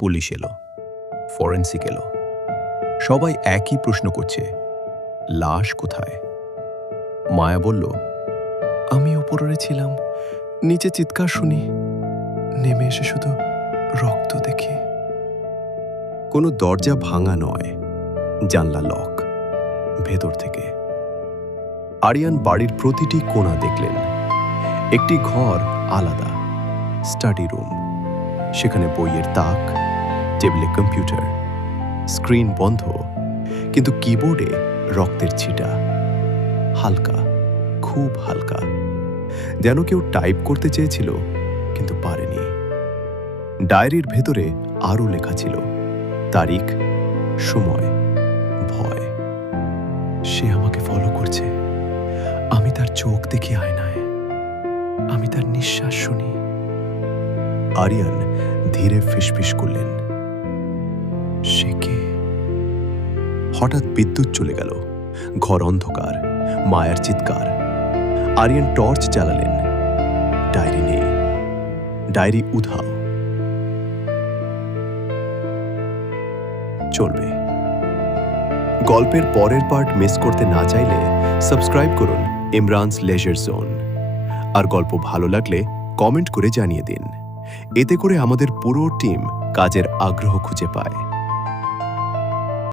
Police এলো, forensic এলো, সবাই একই প্রশ্ন করছে, লাশ কোথায়? মায়া বলল, আমি উপরে ছিলাম, নিচে চিৎকার শুনি, নেমে এসে শুধু রক্ত দেখি। কোনো দরজা ভাঙা নয়, জানলা লক ভেতর থেকে। আরিয়ান বাড়ির প্রতিটি কোণা দেখলেন। একটি ঘর আলাদা, স্টাডি রুম। সেখানে বইয়ের তাক, টেবিলে কম্পিউটার, স্ক্রিন বন্ধ, কিন্তু কিবোর্ডে রক্তের ছিটা। হালকা, খুব হালকা, যেন কেউ টাইপ করতে চেয়েছিল কিন্তু পারেনি। ডায়েরির ভেতরে আরও লেখা ছিল, তারিখ, সময়, ভয়। সে আমাকে ফলো করছে, আমি তার চোখ দেখি আয়নায়, আমি তার নিঃশ্বাস শুনি। আরিয়ান ধীরে ফিসফিস করলেন, সে কে? হঠাৎ বিদ্যুৎ চলে গেল, ঘর অন্ধকার, মায়ের চিৎকার। আরিয়ান টর্চ জ্বালালেন, ডায়েরি নেই, ডায়েরি উধাও। চলবে। গল্পের পরের পার্ট মিস করতে না চাইলে সাবস্ক্রাইব করুন ইমরানস লেজার জোন। আর গল্প ভালো লাগলে কমেন্ট করে জানিয়ে দিন, এতে করে আমাদের পুরো টিম কাজের আগ্রহ খুঁজে পায়।